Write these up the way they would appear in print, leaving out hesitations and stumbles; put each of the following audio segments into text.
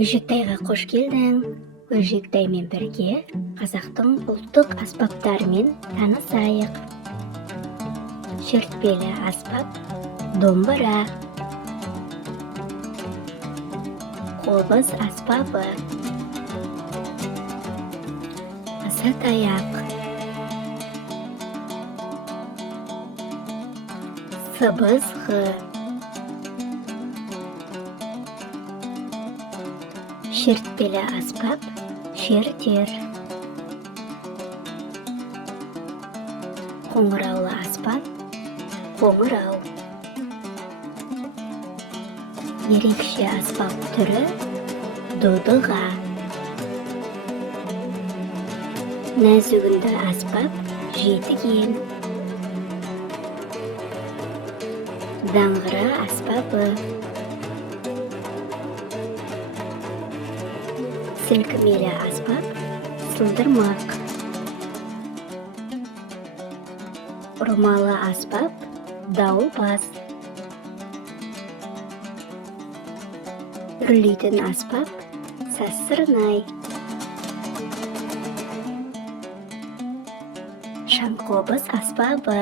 Көжектайға қош келдің. Көжектаймен бірге қазақтың ұлттық аспаптарымен танысайық. Шертпелі аспап домбыра, қобыз аспабы, асатаяқ, сыбызғы, шертпелі аспап шертер, қоңыраулы аспап қоңырау. Ерекше аспап түрі додыға. Нәзігінді аспап жетіген. Даңғыра аспабы. Сілкімелі аспап сылдырмақ. Ұрмалы аспап дауылпаз. Үрлейтін аспап сазсырнай. Шаңқобыз аспабы.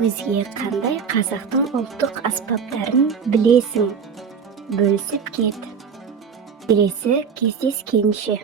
Өзге қандай қазақтың ұлттық аспаптарын білесің? Бөлісіп кет. Келесі кездескенше.